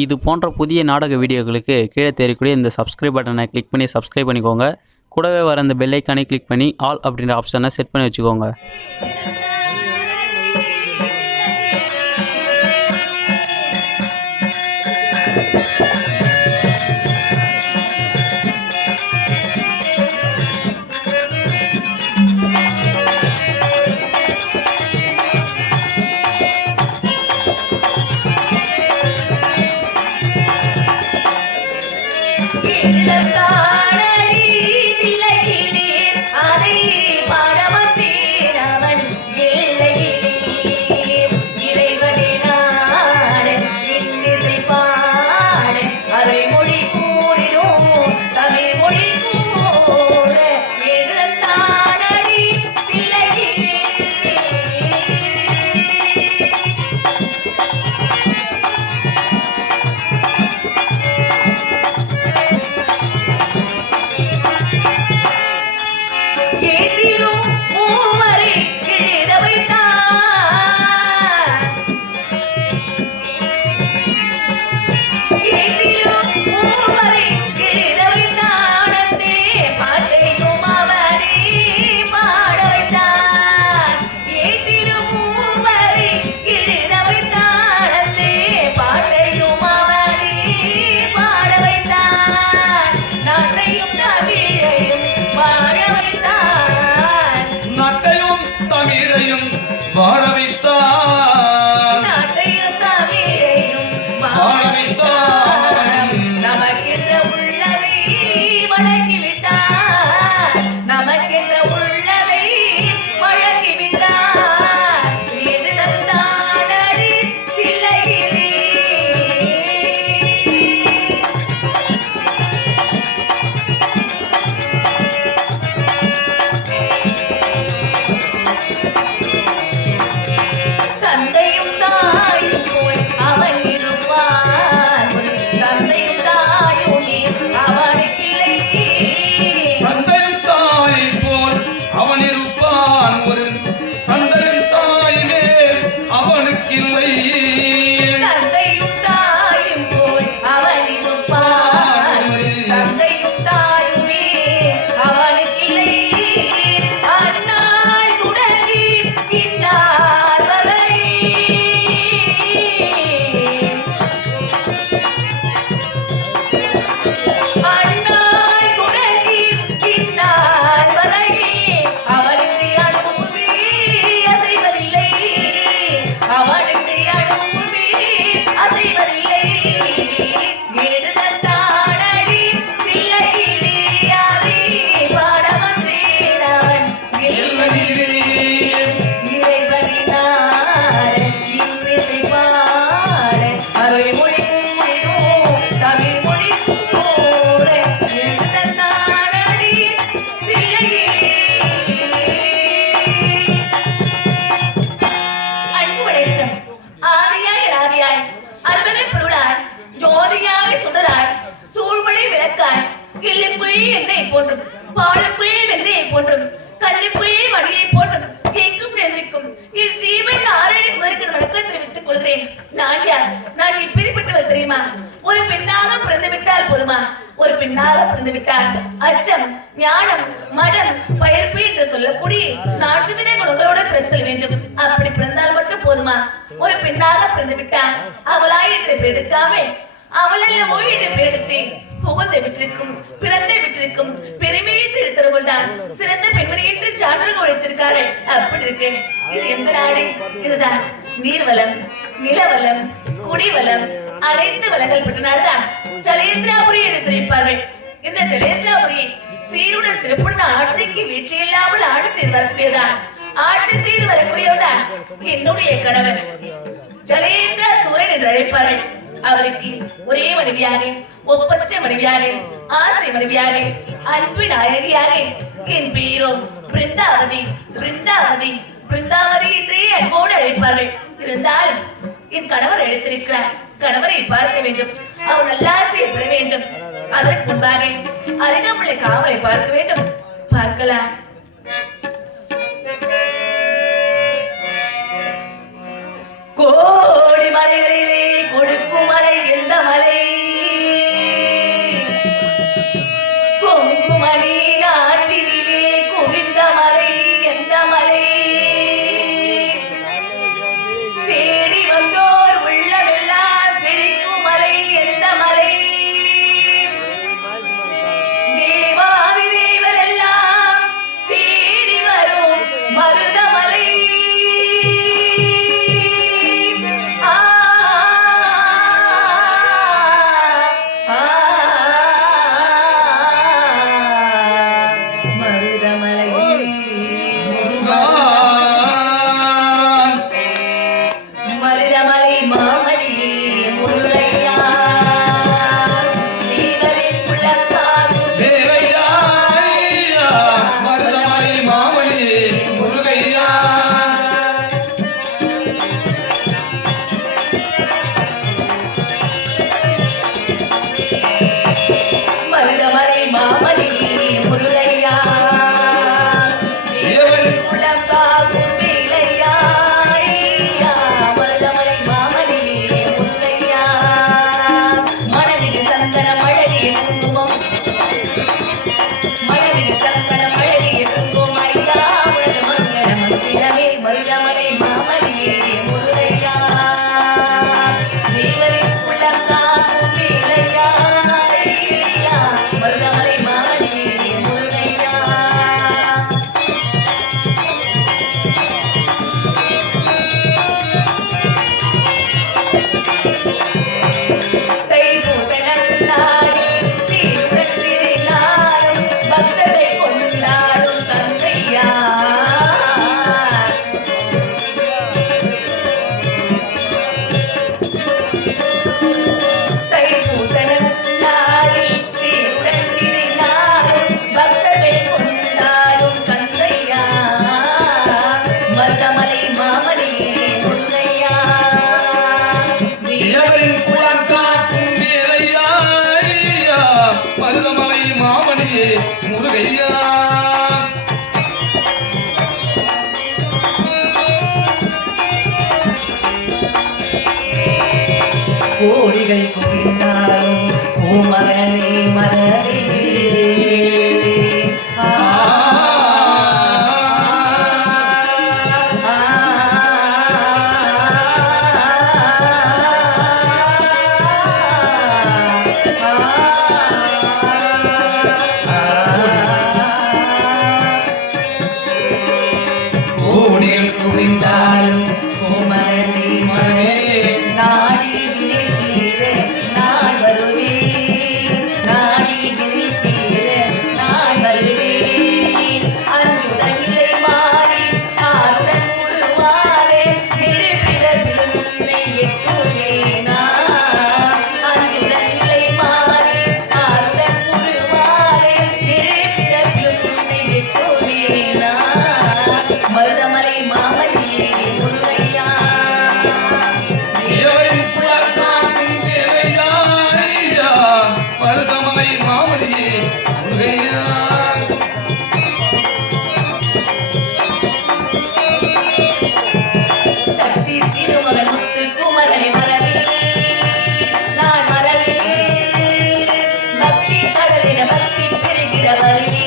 இது போன்ற புதிய நாடக வீடியோக்களுக்கு கீழே தெரியக்கூடிய இந்த சப்ஸ்கிரைப் பட்டனை கிளிக் பண்ணி சப்ஸ்கிரைப் பண்ணிக்கோங்க. கூடவே வர இந்த பெல் ஐக்கானை கிளிக் பண்ணி ஆல் அப்படின்ற ஆப்ஷனை செட் பண்ணி வச்சுக்கோங்க. ஒரு பெண்ணாக பிறந்து விட்டால் போதுமா? ஒரு பெண்ணாக பிறந்து விட்டால் அச்சம், ஞானம், மடம், பயிர்ப்பு என்று சொல்லக்கூடிய 4 வித குணங்களோட பிறத்தல் வேண்டும். அப்படி பிறந்தால் மட்டும் போதுமா? ஒரு பெண்ணாக பிறந்து விட்டால் அவளாய் என்று எடுக்காமல் அவளல்லவோ என்று எடுத்து புகுந்த விட்டிருக்கும், பிறந்த விட்டிருக்கும் பெருமையை எடுத்தவள்தான் சிறந்த பெண்மணி என்று சான்றுகள் உழைத்திருக்கார்கள். அப்படி இருக்கு. இது எந்த நாடு? இதுதான் நீர்வளம், நிலவளம், குடிவளம், அனைத்து வளங்கள் பெற்ற நாடுதான் ஜலேந்திராபுரி எடுத்திருப்பார்கள். இந்த ஜலேந்திராபுரி சீருடன் சிறப்புடன் ஆட்சிக்கு வீழ்ச்சி இல்லாமல் ஆட்சி செய்து வரக்கூடியதான், ஆட்சி செய்து வரக்கூடியவர்தான் என்னுடைய கணவர் ஜலேந்திர சூரன் என்று அழைப்பார்கள். அவருக்கு ஒரே மனைவியாக, ஒப்பற்ற மனைவியாக, ஆசை மனைவியாக, அன்பு நாயகியாக என் பேரோ பிருந்தாவதி, பிருந்தாவதி, பிருந்தாவதி என்றே அன்போடு அழைப்பார்கள். இருந்தாலும் என் கணவர் அழைத்திருக்கிறார். கணவரை பார்க்க வேண்டும், அவர் நல்லாசையை பெற வேண்டும். அதற்கு முன்பாக அருகாமலை காவலை பார்க்க வேண்டும். பார்க்கலாம். கோடி மலைகளிலே கொடுக்கும் மலை எந்த மலை? கோடிகள் குவிந்தாலும் பூமகனை மறவே குவிந்தாலும் பூமகனை மறவே நாடி வினைத்தீர நான் வருவேன் நாடி வினைத்தீர நான் வருவேன் அஞ்சுதனிலை மாறி ஆருடன் உருவாரே திருப்பிறப்பில் உன்னை எட்டுவேனா அஞ்சுதனிலை மாறி ஆருடன் உருவாரே திருப்பிறப்பில் உன்னை எட்டுவேனா மருதமலை மாமலியே முருகையா மருதமலை மாமலியே முருகையா சக்தி திருமகன் முத்து குமரனை மறவே நான் மறவே பக்தி கடலின பக்தி பெருகிட வருவே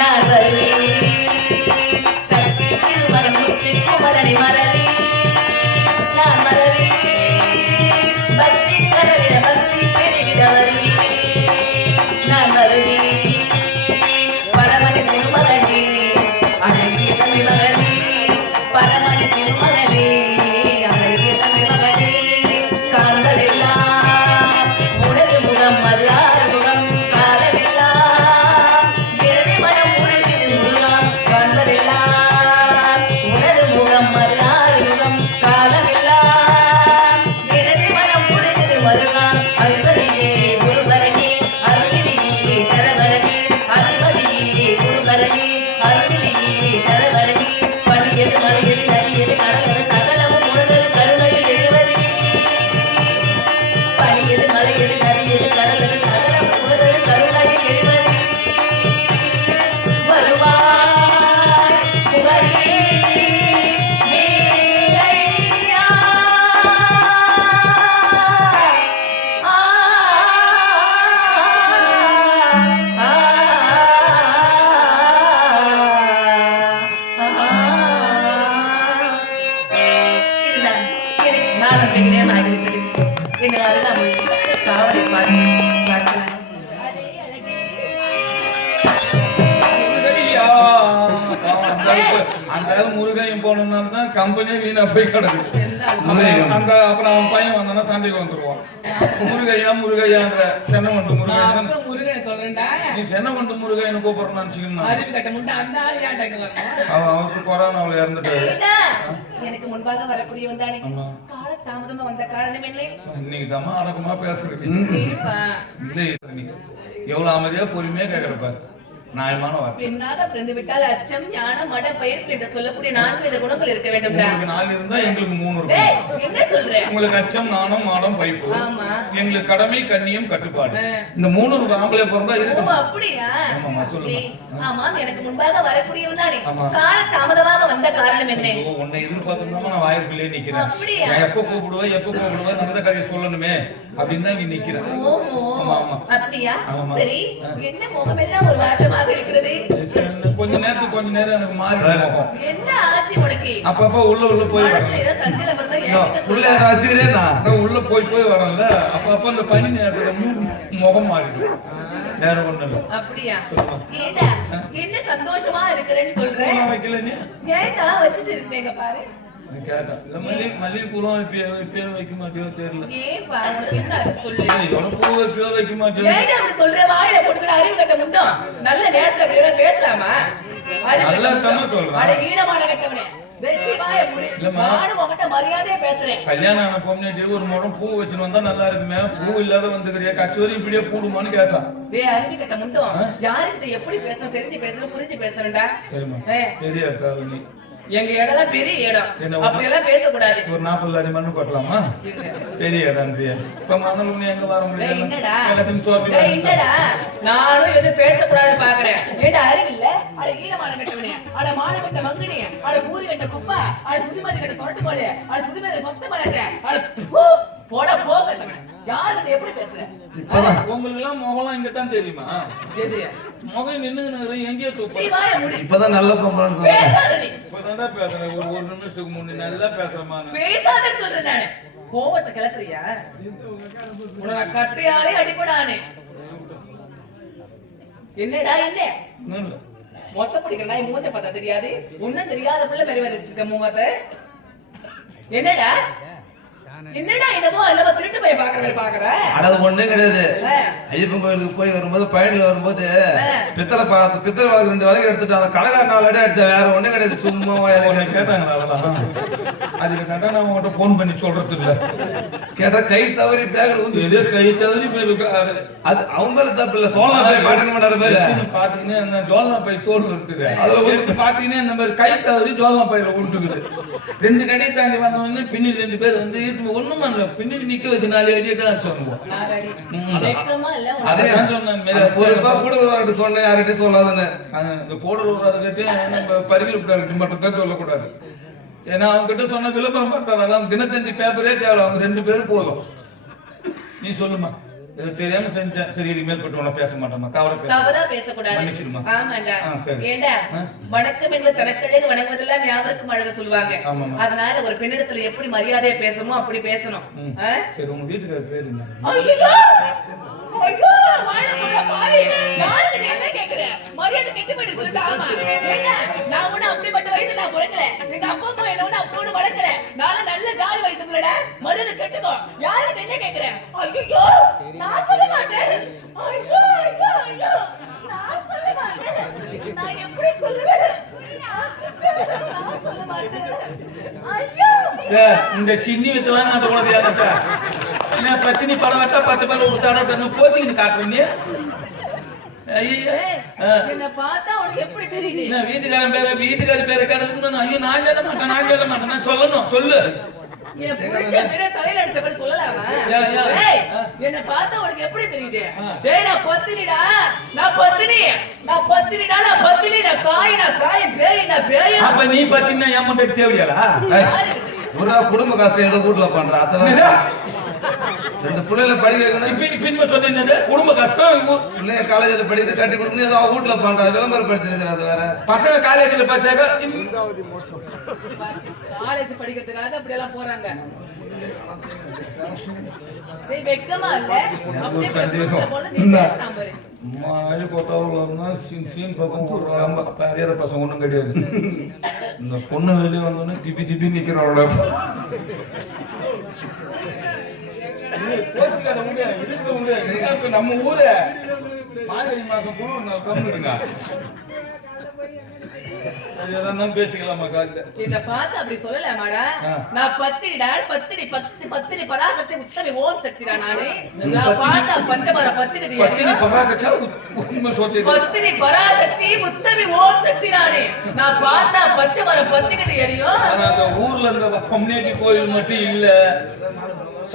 நான் வருவே சக்தி திருமகன் முத்து குமரனை மறவே நான் மறவே பக்தி கடலின பக்தி பெருகிட வருவே நான் வருவே பரமணி திருமகனே அழகிய தமிழ் மகனே பரமணி திருமகனே அழகிய தமிழ் மகனே காண்பதெல்லாம் உனது முகம் அது ஆறுமுகம் காலமெல்லாம் எனது மனம் உருகுது முருகா காண்பதெல்லாம் உனது முகம் அது ஆறுமுகம் காலமெல்லாம் எனது மனம் உருகுது முருகா அருள்வதியே குருபரணி அருள்விதியே சரவணனி அதிபதியே குருபரணி அருள்விதியே சரவணனி பணியது மலையது நதியது கடலது சகலமும் உணர்வது கருணையில் எழுவது பணியது மலையது நதியது கடலது சகலமும் உணர்வது கருணையில் எழுவது வருவாய் புகழே மேலையா இதுதான் எனக்கு நானும் வெகு நேரம் ஆகிவிட்டது என்னை அருகாமல் காவலை பார்க்கலாம் முருகையா அந்த முருகையும் போனதுனால தான் கம்பெனியே வீணா போய் கிடக்குது அந்த அப்புறம் அவன் பையன் வந்தானா சண்டைக்கு வந்துருவான் முருகையா முருகையான்ற சென்னமண்டு முருகையன் முருகனை சொல்றேன்டா நீ சென்னமண்டு முருகையன் கூப்பிடணும்னு நினைச்சுக்கணும் அறிவு கட்ட முட்டை அந்த ஆள் ஏன்டா இங்க வரணும் அவன் அவருக்கு கொரோனாவில் இறந்துட்டாரு ஏண்டா, எனக்கு முன்பாக வரக்கூடியவன் தானே ஆமா. கால தாமதமா வந்த காரணம் என்ன இன்னைக்கு தம்மா அடக்கமா பேசுறீங்க ஏப்பா, இல்லை நீங்க எவ்வளவு அமைதியா பொறுமையா கேக்குறப்பாரு நியாயமான வார்த்தை பெண்ணாக பிறந்து விட்டால் அச்சம் ஞானம் மட பயிர்ப்பு என்று சொல்லக்கூடிய 4 வித குணங்கள் இருக்க வேண்டும்டா. உங்களுக்கு 4 இருந்தா எங்களுக்கு 3 டேய், இருக்கும் என்ன சொல்ற? உங்களுக்கு அச்சம் நாணம் மாடம் பைப்பு ஆமா. எங்களுக்கு கடமை கண்ணியம் கட்டுப்பாடு இந்த 3 ஒரு ஆம்பளை பிறந்தா ஓ, இருக்கு அப்படியா? ஆமாம்மா, சொல்லுமா. டேய், ஆமாம், எனக்கு முன்பாக வரக்கூடியவன் தானே ஆமா. கால தாமதமாக வந்த காரணம் என்ன? ஐயோ, உன்னை எதிர்பார்த்துதான் நான் வாயிற்குள்ளே நிக்கிறேன் அப்படியா? நான் எப்ப கூப்பிடுவேன் நம்ம கதையை சொல்லணுமே அப்படின்னு தான் இங்க நிக்கிறேன் ஓஹோ, ஆமா, ஆமா. அப்படியா? ஆமா. சரி, என்ன முகமெல்லாம் ஒரு மாற்றமாக இருக்கிறது? சரி, கொஞ்ச நேரம் எனக்கு மாறி போகும் என்ன ஆச்சு உனக்கு? அப்பப்ப உள்ள போய் வரேன் மனசுல ஏதோ சஞ்சலம் இருந்தா என்கிட்ட உள்ள சொல்லு. வச்சுக்கிறேன்னா அதான் உள்ள போய் வரேன்ல அப்ப அந்த பனி நேரத்துல முகம் மாறிடும் வேற ஒண்ணு இல்ல அப்படியா? சொல்லுமா. ஏண்டா, என்ன சந்தோஷமா இருக்கிறேன்னு சொல்றேன். பூலாம் வைக்கல நீ ஏண்டா வச்சுட்டு இருக்கீங்க பாரு. நான் கேட்டேன் இல்ல மல்லிகை பூலாம் இப்ப வைக்க மாட்டியோ தெரியல ஏன்பா, உனக்கு என்ன ஆச்சு சொல்லு. எவ்வளவு பூ வைப்பியோ வைக்க மாட்டியோ ஏண்டா அப்படி சொல்ற? வாயில போட்டுக்கிற அறிவு கட்ட முண்டோம். நல்ல நேரத்துல அப்படி எல்லாம் பேசலாமா? அறிவு நல்லா கட்ட தானே முண்டம். சொல்றேன். அட ஈனமான கட்டவனே, வெச்சி வாயை மூடு. இல்லம்மா. நானும் உன்கிட்ட மரியாதையா பேசுறேன். கல்யாணம் ஆன பொண்ணு ஒரு முடம் பூ வச்சுன்னு வந்தா நல்லா இருக்குமே பூ இல்லாத வந்துக்கிறியா கச்சோரி இப்படியே பூடுமான்னு கேட்டான் டேய், அறிவு கட்ட முண்டோம். யாருக்கிட்ட எப்படி பேசணும், தெரிஞ்சு பேசணும், புரிஞ்சு பேசணும்டா. சரிம்மா ஏய், பெரிய இடத்தாள் நீ எங்க இடம் பெரிய இடம். என்ன அப்படி எல்லாம் பேசக்கூடாது. ஒரு 40 அடி மண்ணு கொட்டலாமா பெரிய இடம் இப்ப மணல் ஒண்ணு எங்க வர டேய், முடியாது என்னடா? எல்லாத்தையும் சோர்ந்து டேய், என்னடா? நானும் எதுவும் பேசக்கூடாதுன்னு பாக்குறேன். ஏண்டா அறிவு இல்ல? அட ஈனமான கட்டவனே, அட மான கட்ட மங்கனே, அட பூரி கட்ட குப்பா, அட சுதிமதி கட்ட சொரட்டு போலே, அட சுதிமதி சொத்த மாட்டே, அட பூ. போட போக யாருக்கு எப்படி பேசுற? உங்களுக்கு எல்லாம் முகம் இங்கதான் தெரியுமா? எது முகம் நின்னு எங்கேயோ தூக்கு. சீவாய முடி. இப்பதான் நல்ல பொம்பளைன்னு சொல்றேன். பேசாத நீ. இப்பதான் பேசுறேன். ஒரு நிமிஷத்துக்கு முன்னாடி நல்லா பேசுறமா. பேசாதன்னு சொல்றேன் நானு. கோவத்தை கிளப்புறியா? உன்னை கட்டையாலே அடிப்படானே. என்னடா என்ன? மொச பிடிக்கிற நாய் மூஞ்ச பார்த்தா தெரியாது. ஒண்ணும் தெரியாத பிள்ளை வேற வேற வச்சிருக்க முகத்தை. என்னடா என்னமோ என்னமோ திருட்டு போய் பாக்குற மாதிரி பாக்குற. அட ஒண்ணே கிடையாது. ஐயப்பன் கோயிலுக்கு போய் வரும்போது பயணில வரும்போது பித்தளை வழக்கு 2 வழக்கு எடுத்துட்டு அந்த கடைக்கார 4 அடி அடிச்சா வேற ஒண்ணே கிடையாது. சும்மா கேட்டாங்களா அதெல்லாம்? அதுக்கு கரெக்டா நான் உங்கள்கிட்ட போன் பண்ணி சொல்றது இல்ல. கேட்டா கை தவறி பேக்ல வந்து எதோ கை தவறி அது அவங்க தப்பு இல்ல. சோழனா போய் மாட்டேன்னு மாட்டாரு பேரு. பாத்தீங்கன்னா அந்த ஜோல்னா பை தோல் இருக்குது. அதுல வந்து பாத்தீங்கன்னா இந்த மாதிரி கை தவறி ஜோல்னா பையில உருட்டுக்குது. 2 கடையை தாண்டி வந்தவொடனே பின்னாடி 2 பேர் வந்து ஒண்ணும் பண்ணல. பின்னாடி நிக்க வச்சு 4 அடி தான் சொல்லுவோம். அதே பொறுப்பா கூட சொன்னேன் யார்கிட்டயும் சொல்லாதுன்னு. இந்த போடுறவர்கிட்ட நம்ம பரிகள் விட்டாரு மட்டும் தான் சொல்லக்கூடாது. ஏன்னா அவங்க கிட்ட சொன்ன விளம்பரம் பார்த்தாதான் தினத்தந்தி பேப்பரே தேவை. அவங்க 2 பேரும் போதும். நீ சொல்லுமா. இது தெரியாம செஞ்சேன். சரி இது மேற்பட்டு உன பேச மாட்டேமா. தவறா பேசக்கூடாது. ஆமாண்டா. ஏண்டா வணக்கம் என்பது தனக்கழகு வணங்குவதெல்லாம் ஞாபகம் அழக சொல்லுவாங்க. அதனால ஒரு பெண்ணிடத்துல எப்படி மரியாதையா பேசணுமோ அப்படி பேசணும். சரி உங்க வீட்டுக்கு பேரு என்ன? ஐயோ வாயில போட பாவி. யாருக்கு நீ என்ன கேக்குற? மரியாதை கெட்டு போயிடு சொல்லிட்டு. ஆமா என்ன நான் உன்ன அப்படிப்பட்ட வயது நான் பிறக்கல. எங்க அப்பா அம்மா என்ன உன்ன அப்போடு வளர்க்கல. நான் நல்ல ஜாதி வயது பிள்ளடா. மரியாதை கெட்டுக்கோ. யாருக்கு என்ன கேக்குற? ஐயோ நான் சொல்ல மாட்டேன். ஐயோ நான் சொல்ல மாட்டேன். நான் எப்படி சொல்லுவேன்? நான் சொல்ல மாட்டேன். ஐயோ இந்த சின்னி வித்தலாம் நான் கூட யாருட்ட என்ன பத்தினி படம் வச்சா 10 பேர் உட்கார்ந்து போத்தின்னு காட்டுறீங்க. என்ன பார்த்தா உனக்கு எப்படி தெரியுது? நான் வீட்டுக்கார பேரை கேட்டதுக்கு ஐயோ நான் சொல்ல மாட்டேன் நான் சொல்லணும் சொல்லு. என் புருஷன் பேரை தலையில அடிச்ச மாதிரி சொல்லலாமா? என்ன பார்த்தா உனக்கு எப்படி தெரியுது? டேய் நான் பத்தினிடா. நான் காய் பேய். அப்ப நீ பத்தினா ஏன் முன்னாடி தேவையாடா? ஒரு குடும்ப கஷ்டம் ஏதோ வீட்டுல பண்ற அத்தனை 2 பிள்ளைகளை படிக்க வைக்கணும். பின்ன சொன்னது குடும்ப கஷ்டம். பிள்ளைங்க காலேஜ்ல படித்து கட்டி கொடுக்கணும். ஏதோ வீட்டுல பண்ற விளம்பரப்படுத்தி இருக்கிறது வேற. பசங்க காலேஜ்ல படிச்சாக்க காலேஜ் படிக்கிறதுக்காக அப்படி எல்லாம் போறாங்க. டேய் வெக்கமா இல்ல? அப்படியே பசங்க ஒண்ணும் கிடையாது. இந்த பொண்ணு வெளியே வந்தோடனே திப்பி நிக்கிறோட நம்ம ஊரு மார்கழி மாசம் கம்மிடுங்க. பேசிக்கலாமா காலையில இத பார்த்து அப்படி சொல்லலாமாடா? நான் பத்தினி பராசக்தி உத்தமி ஓம் சக்திடா நானே. நான் பார்த்தா பச்சைமர பத்தினி பராகச்சா உண்மை சொல்றீங்க. பத்தினி பராசக்தி உத்தமி ஓம் சக்தி நானே. நான் பார்த்தா பச்சைமர பத்தினி எரியும். அந்த ஊர்ல இருந்த கம்யூனிட்டி கோயில் மட்டும் இல்ல.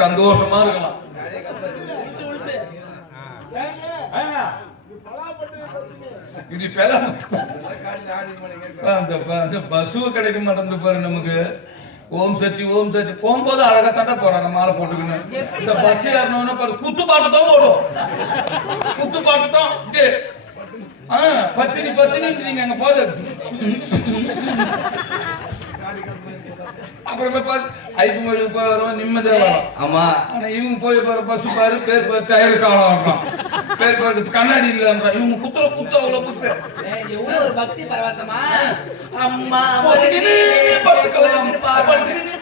சந்தோஷமா இருக்கலாம். இது பசுவ கிடைக்க மாட்டேன் பாரு நமக்கு. ஓம் சக்தி போகும்போது அழகா தட்ட போறாங்க மாலை போட்டுக்கணும். இந்த பஸ் ஏறணும்னா பாரு குத்து பாட்டு தான் ஓடும். குத்து பாட்டு தான் பத்தினி நீங்க அங்க போது. அப்புறமே ஐப்பு போய் வருவோம் நிம்மதியா வரும். ஆமா ஆனா இவங்க போய் பஸ் பாரு பேர் டயர் காலம் பேர் கண்ணாடி இல்ல. இவங்க குத்து அவ்வளவு குத்து. எவ்வளவு ஒரு பக்தி பரவசமா. அம்மா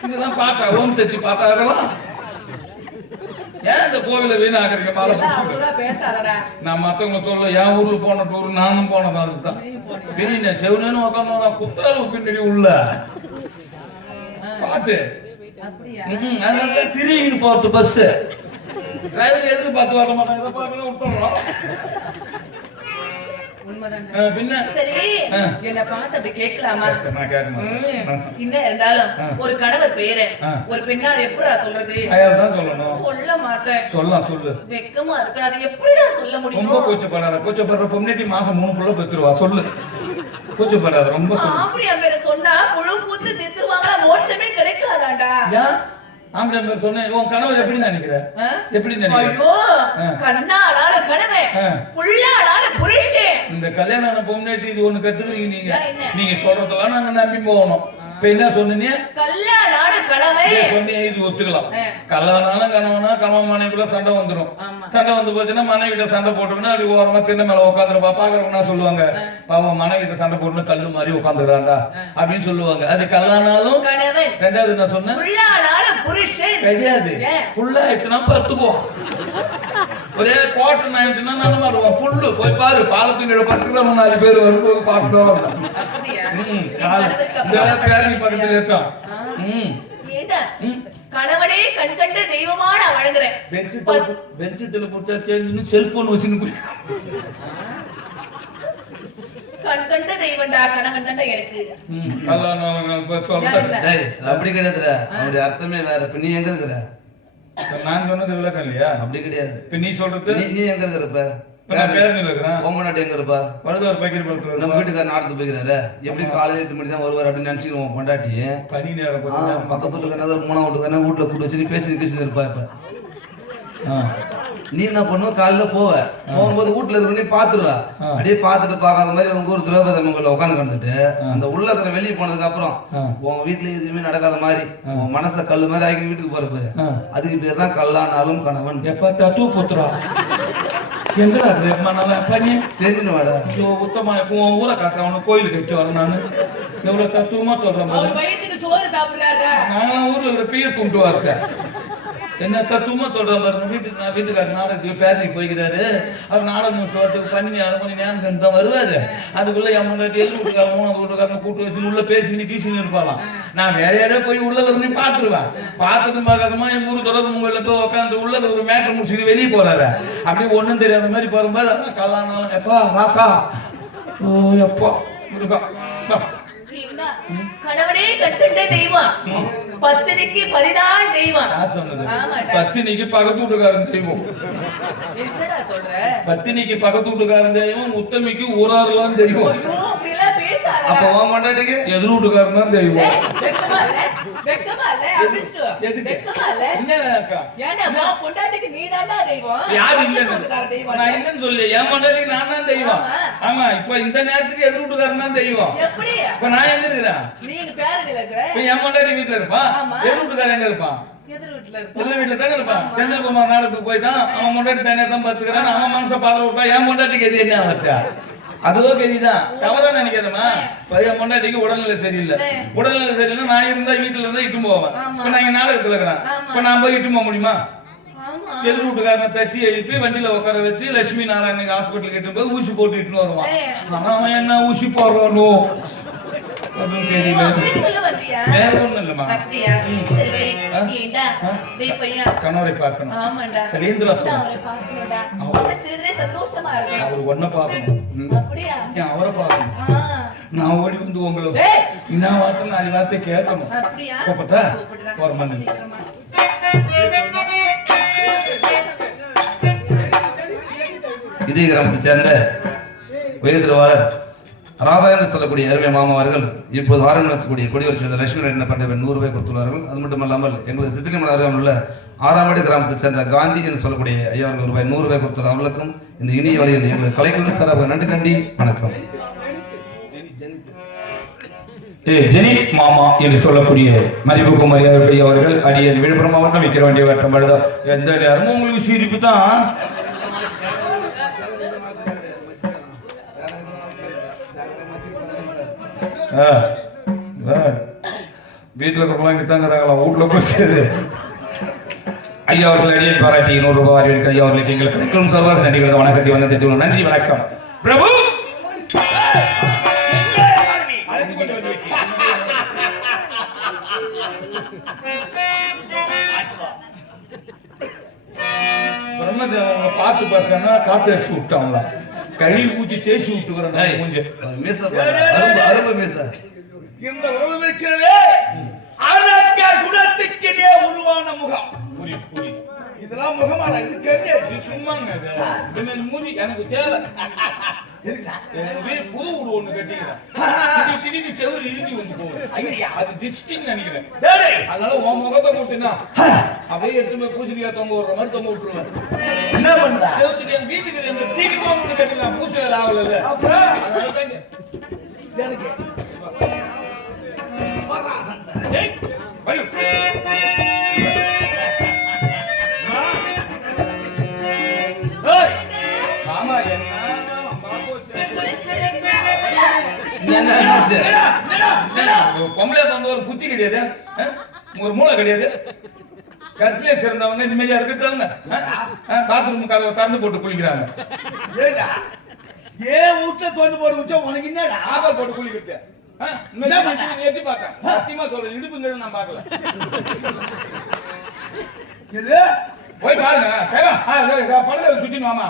இதெல்லாம் பாட்டா ஓம் சக்தி பாட்டா இருக்கலாம். ஏன் இந்த கோவில வீணாக்குறீங்க? மாலை பேசாதடா. நான் மத்தவங்க சொல்ல என் ஊர்ல போன டூர் நானும் போனது அதுதான். வீண செவனு உட்காந்து குத்தாலும் பின்னாடி உள்ள பாட்டு திருவின்னு போறது பஸ். டிரைவர் எதுக்கு பார்த்து வர மாட்டாங்க. பின்ன சரி என்ன பார்த்து அப்படி கேட்கலாமா? இன்னும் இருந்தாலும் ஒரு கணவர் பேரு ஒரு பெண்ணால் எப்படிடா சொல்றது? சொல்ல மாட்டேன். சொல்லு. வெக்கமா இருக்கு. அதை எப்படிடா சொல்ல முடியும்? ரொம்ப கூச்சப்படுற பொம்னேட்டி மாசம் 3 புள்ள பெத்துருவா. சொல்லு. கூச்சப்படாத ரொம்ப. அப்படியா பேர சொன்னா புழு பூத்து செத்துருவாங்க. மோட்சமே கிடைக்காதாடா. ஆம்பளை பேர் சொன்னேன். உன் கனவு எப்படி நினைக்கிற? ஆ? எப்படி நினைக்கிற? ஐயோ கண்ணாளால கனவே புள்ளாளால புருஷன். இந்த கல்யாணம் ஆன பொண்ணாட்டி இது ஒண்ணு கத்துக்கிறீங்க நீங்க. என்ன? நீங்க சொல்றதெல்லாம் நாங்க நம்பி போகணும். இப்ப என்ன சொன்னீங்க? கல்யாணான கனவே சொன்னீங்க, இது ஒத்துக்கலாம். கல்யாணம் கணவனா கணவன் மனைவிக்குள்ள சண்டை வந்துடும். ஆமா. சண்டை வந்து போச்சுன்னா மனைவிட்ட சண்டை போட்டோம்னா அப்படி ஓரமா திண்ணை மேல உட்காந்துருப்பா. பாக்குறவங்க சொல்லுவாங்க, பாவம் மனைவிட்ட சண்டை போட்டு கல்லு மாதிரி உட்காந்துக்கிறாண்டா அப்படின்னு சொல்லுவாங்க. அது கல்யாணாலும் கணவன். ரெண்டாவது என்ன சொன்ன? புள்ளாளான புருஷன் கிடையாது. ஏன்? புல்லா ஆயிடுச்சுன்னா பத்துக்குவோம். ஒரே கோட்டை ஆயிடுச்சுன்னா நான் வருவோம். புல்லு போய் பாரு, பாலத்துக்கு பத்துக்கலாம் 4 பேர் வரும்போது பார்த்துதான். அப்படியா? பேரணி பக்கத்துல இருக்கான். ஏண்டா கணவனே கண் கண்ட தெய்வமா நான் வழங்குறேன். பெஞ்சிட்டுல கொடுத்தா சேர்ந்து செல்போன் வச்சுன்னு கண் கண்ட தெய்வம்டா கணவன் தான்டா எனக்கு. டேய், அப்படி கிடையாதுடா. அவனுடைய அர்த்தமே வேற. இப்ப நீ எங்க இருக்கிற? நான் சொன்னது விளக்கம் இல்லையா? அப்படி கிடையாது. இப்ப நீ சொல்றது நீ எங்க இருக்கிறப்ப? நான் பேரணியில இருக்கிறேன். உங்க நாட்டு எங்க இருப்பா? வடதூர் பக்கீர் பக்கத்துல நம்ம வீட்டுக்காரர் நாடத்துக்கு போய்க்கிறாரு. எப்படி காலையில 8 மணி தான் வருவார் அப்படின்னு நினைச்சுக்குவோம். கொண்டாட்டி பனி நேரம் பக்கத்து வீட்டுக்காரர் 3ஆம் வீட்டுக்காரர் வீட்டுல கூட்டு வச்சு நீ பேசிட்டு இருப்பா. இப்ப நீ என்ன பண்ணுவ? காலையில போகும்போது வீட்டுல இருக்க நீ பாத்துருவ. அப்படியே பாத்துட்டு பாக்காத மாதிரி உங்க ஊர் திரௌபதி அம்மன்ல உட்காந்து கண்டுட்டு அந்த உள்ள இருக்கிற வெளியே போனதுக்கு அப்புறம் உங்க வீட்டுல எதுவுமே நடக்காத மாதிரி உன் மனச கல்லு மாதிரி ஆகி வீட்டுக்கு போற பாரு. அதுக்கு பேர் தான் கல்லானாலும் கணவன். எப்ப தட்டு போத்துறா எங்கடா நல்லா பண்ணி தெரிஞ்சு வாடா. உத்தமா இப்போ உன் ஊரை காக்க அவனுக்கு கோயிலுக்கு வச்சு வரேன். நான் எவ்வளவு தத்துவமா சொல்றேன். அவர் வயித்துக்கு சோறு சாப்பிடுறாரு. நான் ஊர்ல இருக்கிற பீர் கும்பிட்டு வரேன். என்ன தத்துவமா சொல்றேன் பாருங்க. வீட்டுக்காரர் நாடகத்துக்கு பேரணிக்கு போய்க்கிறாரு. அவர் நாடகம் சொல்றதுக்கு பண்ணி 6 மணி நேரம் தான் வருவாரு. அதுக்குள்ள என் முன்னாடி எது வீட்டுக்காரன் 3ஆவது வீட்டுக்காரன் கூட்டு வச்சு உள்ள பேசிக்கிட்டு கீசின்னு இருப்பாலாம். நான் வேற யாரையா போய் உள்ள இருந்து பாத்துருவேன். பார்த்ததும் பார்க்காதமா என் ஊரு தொடர்பு உங்களை போய் உட்காந்து உள்ள ஒரு மேட்டர் முடிச்சுட்டு வெளியே போறாரு. அப்படி ஒண்ணும் தெரியாத மாதிரி போகும்போது அதான் கல்யாணம். எப்பா ராசா ஓ எப்பா கணவனே கண்கண்ட தெய்வம். பத்தினிக்கு பதிதான் தெய்வம். யார் சொன்னது? பத்தினிக்கு பக்கத்து வீட்டுக்காரன் தெய்வம். என்னடா சொல்ற? பத்தினிக்கு பக்கத்து வீட்டுக்காரன் தெய்வம். உத்தமிக்கு ஊராரெல்லாம் தெய்வம். ஐயோ அப்படிலாம் பேசாத. அப்ப உன் மண்டாட்டிக்கு எதிர் வீட்டுக்காரன் தான் தெய்வம். வெக்கமா இல்ல அபிஷ்டு. எதுக்கு? வெக்கமா இல்ல? என்ன அக்கா? ஏன்டா மா பொண்டாட்டிக்கு நீதான்டா தெய்வம். யாரு பக்கத்து இல்ல? வீட்டுக்கார தெய்வம். நான் என்னன்னு சொல்லி என் மண்டாட்டிக்கு நான் தான் தெய்வம். ஆமா இப்ப இந்த நேரத்துக்கு எதிர் வீட்டுக்காரன் தான் தெய்வம். எப்படி? இப்ப நான் எங்க இருக்கிறேன்? நீங்க பேரணில இருக்கிற. இப்ப என் மண்டாட்டி வீட்டுல இருப்பான். ஆமா. எதிர் வீட்டுக்காரன் எங்க இருப்பான்? எதிர் வீட்டுல இருக்க. எதிர் வீட்டுல தானே இருப்பான். செந்தில்குமார் நாடகத்துக்கு போயிட்டான். அவன் மண்டாட்டி தனியா தான் பாத்துக்கிறான். அவன் மனசை பாத்திர விட்டா என் மண்டாட்டிக்கு எது என்ன ஆச்சா? அதுவோ கதிதான். தவறா நினைக்காதமா. பையன் பொண்டாட்டிக்கு உடல்நிலை சரியில்லை. உடல்நிலை சரியில்லை நான் இருந்தா வீட்டுல இருந்தா இட்டு போவேன். இப்ப நான் இங்க நாடகத்துல இருக்கிறேன். இப்ப நான் போய் இட்டு போக முடியுமா? எதிர் வீட்டுக்காரனை தட்டி எழுப்பி வண்டியில உட்கார வச்சு லட்சுமி நாராயணன் ஹாஸ்பிட்டலுக்கு இட்டு போய் ஊசி போட்டு இட்டுன்னு வருவான். ஆனா அவன் என்ன ஊசி போடுறானோ அதுவும் தெரியல. வேற ஒண்ணும் இல்லம்மா. கணவரை பார்க்கணும். சரீந்திரா சந்தோஷமா இருக்கு. அவர் ஒன்ன பார்க்கணும். அப்படியா? அவரை பார்க்கணும். நான் ஓடி வந்து உங்களை என்ன வார்த்தை 4 வார்த்தை கேட்கணும். அப்படியா? கூப்பிட்டா ஒரு மணி. இதே கிராமத்தை சேர்ந்த உயர்திருவாளர் ராதா என்று சொல்லக்கூடிய அருமை மாமா அவர்கள் இப்போது ஆரம்பிக்கக்கூடிய கொடியூர் சேர்ந்த லட்சுமி ரெட்டின பட்டவன் 100 ரூபாய் கொடுத்துள்ளார்கள். அது மட்டுமல்லாமல் எங்களது சித்திரிமலை அருகாமல் உள்ள 6ஆம் கிராமத்தை சேர்ந்த காந்தி என்று சொல்லக்கூடிய ஐயா அவர்கள் ரூபாய் 100 ரூபாய் கொடுத்துள்ள அவர்களுக்கும் இந்த இனிய வழியில் எங்களது கலைக்குழு சார்பாக நன்றி வணக்கம். ஜெனி மாமா என்று சொல்லக்கூடிய மதிப்புக்கு மரியாதை அவர்கள் அடியன் விழுப்புரம் மாவட்டம் விற்க வேண்டிய வட்டம் படுதா. எந்த நேரமும் உங்களுக்கு சிரிப்பு தான். வீட்டுல இருக்கலாம் இங்கத்தாங்கிறாங்களா வீட்டுல போச்சு. ஐயா அவர்கள் அடியை பாராட்டி 100 ரூபாய் அறிவிக்க ஐயா அவர்களுக்கு எங்களுக்கு கிடைக்கும் சார்பாக நன்றிகளை வணக்கத்தை வந்து தெரிவித்துள்ளோம். நன்றி வணக்கம். பிரபு பிரம்மதேவன் பார்த்து பர்சனா காத்து அடிச்சு விட்டாங்களா கழுவி ஊற்றி தேய்ச்சி விட்டுக்கிறேன் மூஞ்சி. இந்த உறவு இருக்கிறதே குணத்துக்கே உருவான முகம். இதெல்லாம் முகமாடா இது கேள்வி இது சும்மாங்க இது. இனிமேல் மூஞ்சி எனக்கு தேவை. எதுக்குடா எனக்கு வீடு புது வீடு ஒண்ணு கட்டிக்கிறேன். திடீர்னு செவுரு இழுதி வந்து போகுது. ஐயா அது டிஸ்டிங் நினைக்கிறேன். டேய் அதனால உன் முகத்தை போட்டுனா அப்படியே எடுத்து போய் பூசணிக்காய் தொங்க விடுற மாதிரி தொங்க விட்டுருவேன். என்ன பண்ற செவுத்துக்கு என் வீட்டுக்கு எங்க சீக்கிரமா வீடு கட்டிடலாம். பூச வேலை ஆகல. அப்புறம் அதனால தாங்க. எனக்கு வரா சண்டை ஏய், வரு. ஏய், ஆமா என்ன என்னாச்சு பொம்பளை தந்த ஒரு புத்தி கிடையாது, ஒரு மூளை கிடையாது. கற்பிலே சேர்ந்தவங்க நிம்மதியா இருக்கிறவங்க பாத்ரூம் கதவை திறந்து போட்டு குளிக்கிறாங்க. ஏடா ஏன் வீட்டுல தோண்டு போட்டு வச்சா உனக்கு என்னடா ஆபர் போட்டு குளிக்கிறது. எட்டி பார்த்தேன். சத்தியமா சொல்றேன், இடுப்புங்கிறது நான் பார்க்கல. இது போய் பாருங்க. பழத்தை சுத்தின்னு வாமா.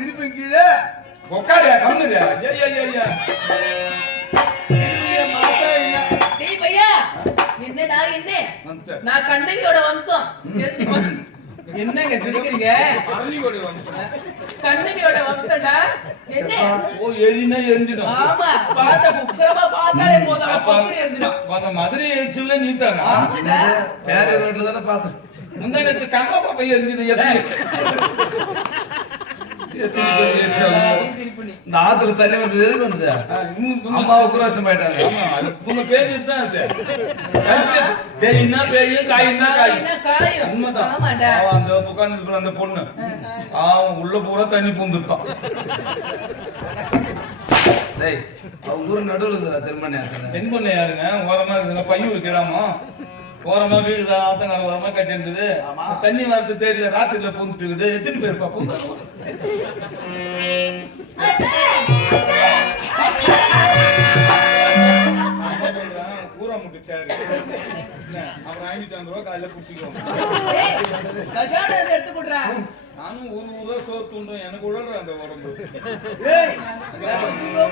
இடுப்பு கீழே உட்காரு கம்முரு. டேய் பையா என்னடா என்ன நான் கண்ணகியோட வம்சம் சிரிச்சு பாரு. என்னங்க சிரிக்கிறீங்க? அரளியோட வம்சம். கண்ணகியோட வம்சம்டா என்ன ஓ எரினா எரிஞ்சிடும். ஆமா பார்த்த குக்கரமா பார்த்தாலே போதும் அப்ப அப்படி எரிஞ்சிடும். அந்த மதுரை எரிச்சல்ல நீட்டாங்க. ஆமாடா பேர் ரோட்ல தானே பார்த்தேன். முந்தானத்து கண்ணா பாப்பா எரிஞ்சது இந்த ஆத்துல தண்ணி வந்தது எதுக்கு வந்தது? அம்மா உக்ரோஷம் போயிட்டாங்க. உங்க பேரு தான் பேயின்னா பேயு காயின்னா காய். என்ன காயம் உண்மைதான். ஆமாடா அவன் அந்த உட்கார்ந்து அந்த பொண்ணு அவன் உள்ள பூரா தண்ணி பூந்துட்டான். டேய் அவங்க ஊர் நடுவுல இருக்குடா திருமணி ஆத்துல. பெண் பொண்ணு யாருங்க? ஓரமா இருக்குங்க பையன் இருக்கிறாமோ ஓரமா வீடு ஆத்தங்கால ஓரமா கட்டி இருந்தது. தண்ணி வரத்து தேடில ராத்திரில பூந்துட்டு இருக்குது. எத்தனை பேர் பாப்போம்? பூரா முட்டுச்சாரு. அப்புறம் 550 ரூபாய் காலையில குடிச்சிக்குவோம். கஜானா எடுத்து கொடுறா. நானும் ஊரா சோறு தூண்டும். எனக்கு உடற அந்த உடம்பு. ஏய்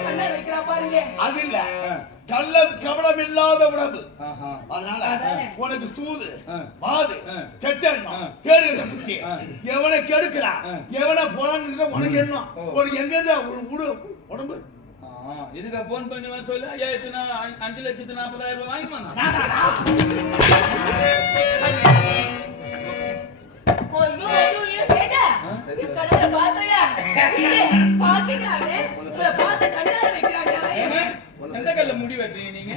பண்ண வைக்கிறா பாருங்க. அது இல்ல கள்ள கபடம் இல்லாத உடம்பு. ஆஹா. அதனால உனக்கு சூது ஆ. மாது ஆ. கெட்டெண்ணம் ஆ. கேடு புத்தி ஆ. எவனை கெடுக்கிறான் ஆ. எவனை போனான்னு உனக்கு என்ன ஓ. உனக்கு எங்க உடு உடம்பு இதுக்கு போன் பண்ணி வர சொல்லு. 5,40,000 ரூபாய் வாங்கிமா. ஐயோ ஐயோ ஏன் கேட்டா கண்ணால பார்த்தையா பாக்கிட்டாவே உங்களை பார்த்து கண்ணால வைக்கிறாங்க. எந்த கல்ல முடி வெட்டுறீங்க நீங்க?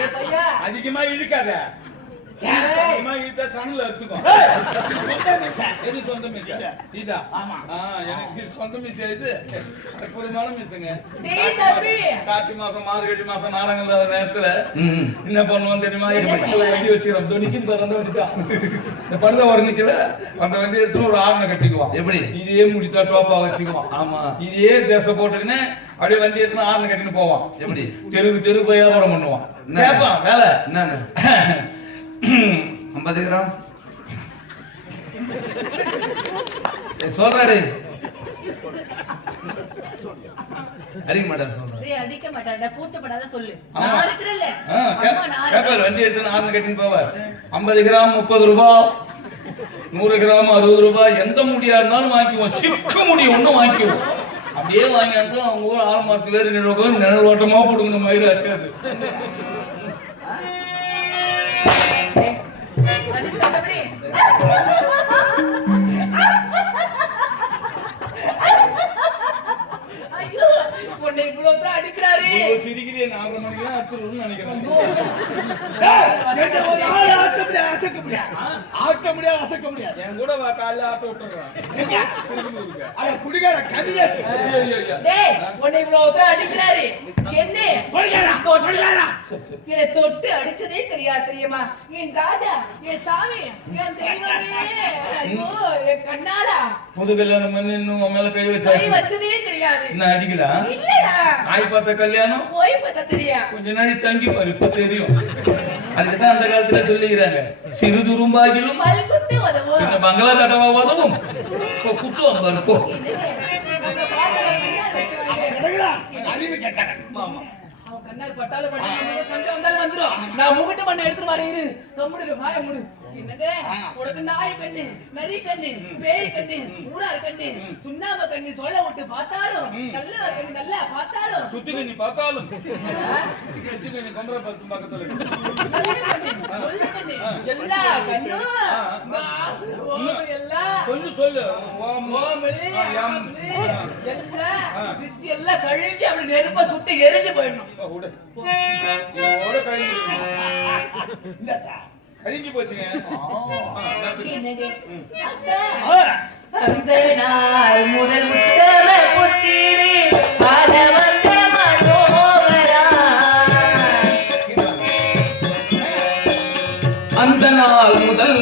ஏய் பையா அதிகமா இழுக்காத. அதிகமா இழுத்தா சனல எடுத்துக்கும். எது சொந்த மிஸ்? இதா? ஆமா. எனக்கு சொந்த மிஸ் இது அற்புதமான மிஸ்ங்க. டேய் தம்பி கார்த்திகை மாசம் மார்கழி மாசம் நாடகம் இல்லாத நேரத்துல ம். என்ன பண்ணுவோம் தெரியுமா? வண்டி வச்சுக்கிறோம். துணிக்கும் பிறந்த வண்டிதான். இந்த படுத உடனிக்கல அந்த வண்டி எடுத்து ஒரு ஆரணை கட்டிக்குவோம். எப்படி? இதே முடித்தா டோப்பா வச்சுக்குவோம். ஆமா. இதே தேச போட்டுக்கின்னு அப்படியே வண்டி எடுத்து ஆரணை கட்டின்னு போவான். எப்படி? தெருவு போய் வியாபாரம் பண்ணுவான். கேட்பான் வேலை என்னன்னு 50 கிராம் சொல்றாடி அடிக்க மாட்டார் சொல்றேன். டேய் அடிக்க மாட்டாடா கூச்சப்படாத சொல்லு. ஆமா. நான் இருக்கிறேன்ல. அம்மா நான் கேட்பார். வண்டி எடுத்து ஆரணை கட்டின்னு போவார். 50 கிராம் 30 ரூபாய், 100 கிராம் 60 ரூபாய். எந்த முடியா இருந்தாலும் வாங்கிக்குவோம். சிக்க முடி ஒண்ணும் வாங்கிக்குவோம். அப்படியே வாங்கியாந்து அவங்க ஊர் ஆலமரத்துல ஏறி நிழல் ஓட்டமா போட்டுக்கணும். மயிலாச்சு அது. அது தம்பி ஐயோ உன்னை இவ்வளவு தூரம் அடிக்கிறாரு. சிரிக்கிறே 4 மணிக்கெல்லாம் அத்துருன்னு நினைக்கிறேன். என்ன ஒரு ஆள் ஆட்ட முடியாது அசைக்க முடியாது ஆட்ட முடியாது அசைக்க முடியாது என் கூட வா, காலையில ஆட்ட விட்டுறான். அட குடிகார கண்டியாச்சு டேய் உன்னை இவ்வளவு தூரம் அடிக்கிறாரு. என்ன என்னை தொட்டு அடிச்சதே கிடையாது தெரியுமா? என் ராஜா, என் சாமி, என் தெய்வமே. ஐயோ என் கண்ணாலா புது கல்யாணம் பண்ணி இன்னும் உன் மேல கை கை வச்சாச்சு. வச்சதே கிடையாது. என்ன அடிக்கல? இல்லடா ஆய் பார்த்த கல்யாணம் போய் பார்த்தா தெரியா? கொஞ்ச நாள் தங்கி பாரு, இப்ப தெரியும். அதுக்குதான் அந்த காலத்துல சொல்லிக்கிறாங்க, சிறு துரும்பாகிலும் பல்குத்தி உதவும். இந்த பங்களா கட்டவா உதவும். குத்துவாங்க பாரு போ. என்னங்க, நம்ம பாத்தல கண்ணாடி வைக்கிறாங்க. அறிவு கேட்டாங்க ஆமா. அவங்க கண்ணார் பட்டாலும் பண்ணி சண்டை வந்தாலும் வந்துரும். நான் முகட்டு பண்ண எடுத்துட்டு வரேன். கம்முடு வாய மூடு. என்னங்க உனக்கு நாய் கண்ணு, நரி கண்ணு, பேய் கண்ணு, ஊரார் கண்ணு, சுண்ணாம்பு கண்ணு, சொல்ல விட்டு பார்த்தாலும் நல்ல கண்ணு, நல்லா பார்த்தாலும் சுத்தி கண்ணி பார்த்தாலும் சுத்தி கண்ணி கம்பர பார்த்து பக்கத்துல நல்ல கண்ணு, சொல்ல கண்ணு, எல்லா கண்ணும் எல்லாம் சொல்லு ஓமலி, எல்லாம் திருஷ்டி எல்லாம் கழிஞ்சு அப்படி நெருப்ப சுட்டு எரிஞ்சு போயிடணும். அழிஞ்சு போச்சுங்க. என்னங்க அந்த நாள் முதல் உத்தம புத்திரி பல வந்த மனோகரா அந்த நாள் முதல்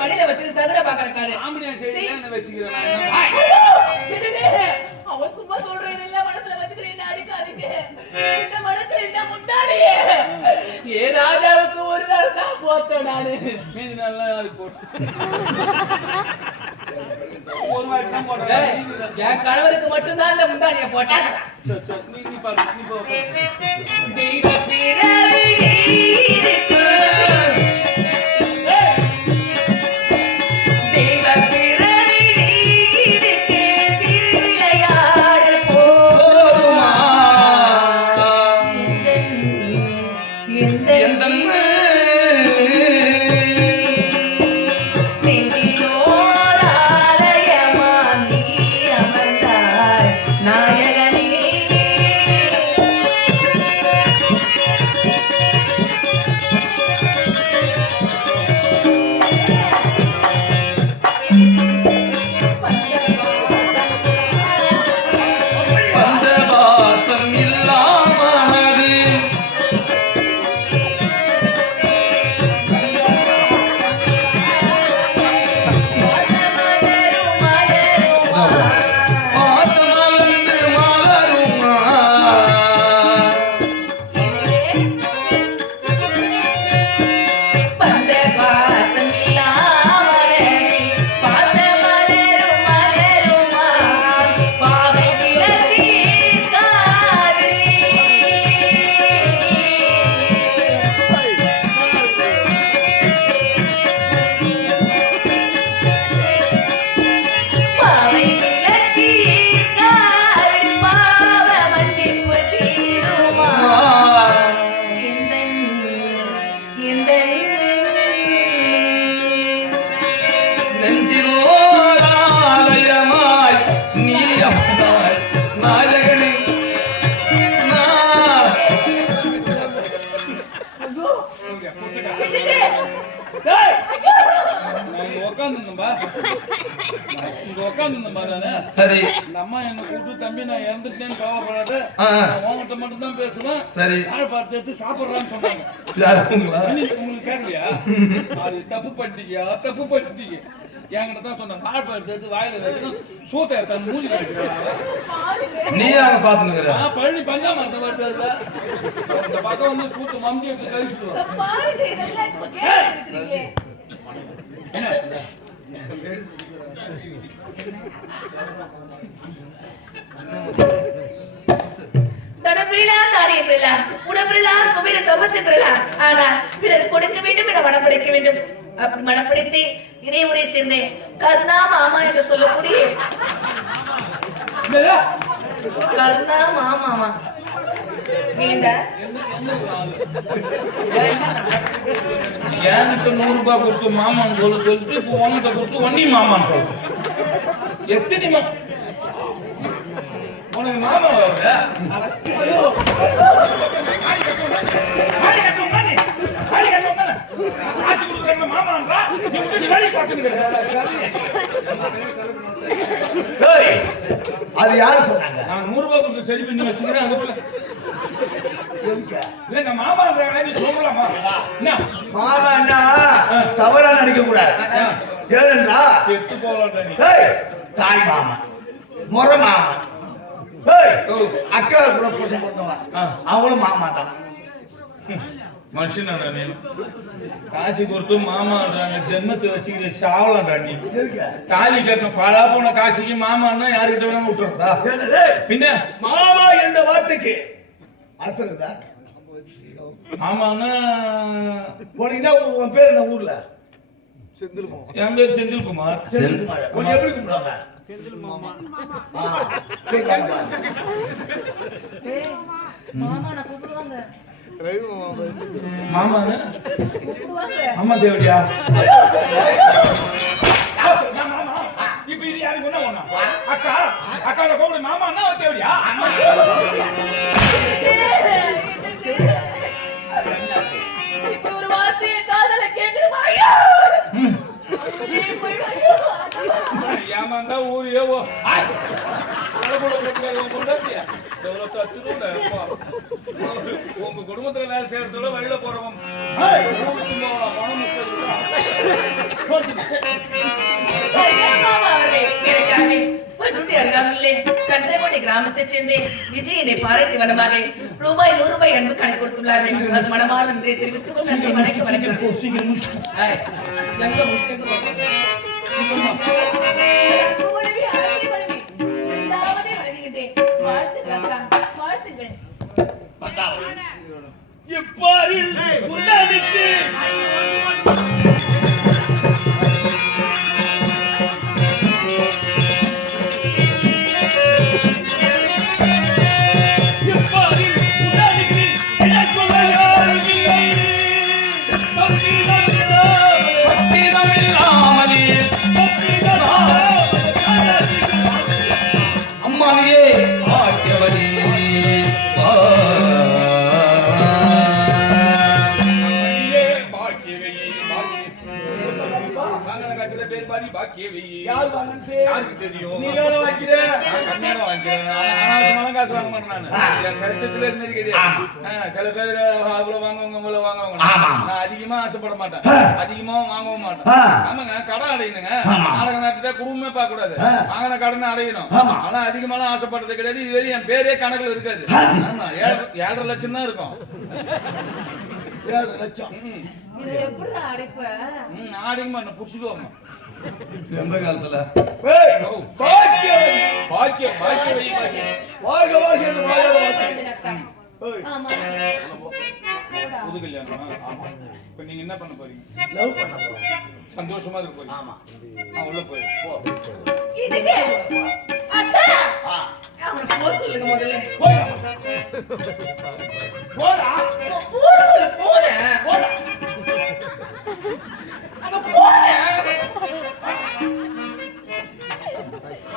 மடியில வச்சுட்டு தகட பாக்கறக்காரு. அவன் சும்மா சொல்றேன், இதெல்லாம் மனசுல வச்சுக்கிறேன், அடிக்காதீங்க. இந்த மனசுல இந்த முன்னாடியே ஏ ராஜாவுக்கு ஒரு நாள் தான் போத்தேன் நானு. மீதி நாள்லாம் அதுக்கு போட்டு என் கணவருக்கு மட்டும்தான் இந்த முந்தானிய போட்டேன். நீ பாரு நீ போ. தெய்வ பிறவி சரி அம்மா என்ன கூப்பிட்டு தம்பி நான் இறந்துட்டேன்னு கவலைப்படாத, உங்ககிட்ட மட்டும் தான் பேசுவேன். சரி யாரை பார்த்து எடுத்து சாப்பிடுறான்னு சொன்னாங்க. உங்களுக்கு கேட்கலையா? அது தப்பு பண்ணிட்டீங்க, தப்பு பண்ணிட்டீங்க. என்கிட்ட தான் சொன்னேன். நாள் எடுத்து வாயில வைக்கணும், சூத்த எடுத்து மூஞ்சி நீ யார பாத்துக்கிற? பழனி பஞ்சாமரத்தை வருது. இந்த பக்கம் வந்து கூட்டு மந்தி எடுத்து கழிச்சுடுவோம். தடப்பிரலாம் தாடிய பிறலாம் உடப்பிரலாம் சுபிர சமத்து பிறலாம். ஆனால் பிறர் கொடுக்க வேண்டும் என மனப்படைக்க வேண்டும். அப்படி மனப்படுத்தி இதே ஊரை சேர்ந்தேன் கர்ணா மாமா என்று சொல்லக்கூடிய கர்ணா மாமாமா. ஏண்டா என்கிட்ட 100 ரூபாய் கொடுத்து மாமான்னு சொல்லிட்டு இப்போ உங்ககிட்ட கொடுத்து வண்டி மாமான்னு சொல்றேன். எத்தனை உனக்கு மாமா வருது அது யாரு சொன்னாங்க? நான் 100 ரூபாய் கொடுத்து சரி பண்ணி வச்சுக்கிறேன். அதுக்குள்ள இல்லங்க மாமா நீ சொல்லலாமா? மாமான்னா தவறா நினைக்க கூடாது. ஏனென்றா செத்து போகலாம் நீ. தாய் மாமா, முறை மாமா, அக்கா கூட புருஷன் கொடுத்தவன் அவங்களும் மாமா தான். மனுஷனா நீ காசி கொடுத்து மாமான்றாங்க. ஜென்மத்தை வச்சுக்கிற சாவலாம்டா நீ. தாலி கட்டணும் பழா போன காசிக்கு மாமான்னா யாருக்கிட்ட வேணா விட்டுறதா? பின்ன மாமா என்ற வார்த்தைக்கு அர்த்தம் இருக்குதா? ஆமாண்ணா போனீங்கன்னா உன் பேர் என்ன ஊர்ல? செந்தில்குமார். என் பேர் செந்தில்குமார். செந்தில்குமார். உன்னை எப்படி கூப்பிடுவாங்க? செந்தில் மாமா. மாமா நான் கூப்பிடுவாங்க. மாமாண்ணா அம்மா தேவடியா? இப்ப இது யாருக்கு என்ன ஒண்ணா? அக்கா அக்கா கூப்பிடு மாமாண்ணா தேவடியா? இப்படி ஒரு வார்த்தையை காதல கேட்கணுமா? ஏமாந்தா ஊரே உங்க குடும்பத்துல வேலை செய்யறதோட வழியில போறவன் கண்டபடி கிராமத்தை சேர்ந்தே விஜயனை பாராட்டி வனமாக ரூபாய் 100 ரூபாய் அன்பு கணக்கு கொடுத்துள்ளார்கள். மனமான நன்றியை தெரிவித்துக் கொண்டு நன்றி. வணக்கம் யாருக்கு தெரியும்? நீ எவ்வளவு வாங்கிற? கம்மியா வாங்கிக்கிறேன். அனாவசியமான காசு வாங்க மாட்டேன் நான். என் சரித்திரத்துல இது மாதிரி கிடையாது. சில பேர் அவ்வளவு வாங்குவாங்க இவ்வளவு வாங்குவாங்க. நான் அதிகமா ஆசைப்பட மாட்டேன். அதிகமாவும் வாங்கவும் மாட்டேன். ஆமாங்க கடன் அடையணுங்க. நாடகம் நாட்டுட்டா குடும்பமே பார்க்க கூடாது. வாங்கின கடனை அடையணும். ஆனா அதிகமான ஆசைப்படுறது கிடையாது. இதுவரை என் பேரே கணக்குல இருக்காது. ஆமா 7.5 லட்சம் தான் இருக்கும். 7 லட்சம். இது எப்படி அடைப்ப? ஆடிங்கம்மா என்ன புடிச்சுக்கோங்க. எந்த காலத்துல புது கல்யாணம். இப்ப நீங்க என்ன பண்ண போறீங்க? லவ் பண்ண போறோம். சந்தோஷமா இருக்க போறீங்க. ஆமா நான் உள்ள போய் சொல்லுங்க முதல்ல. போடா போட அங்க போட.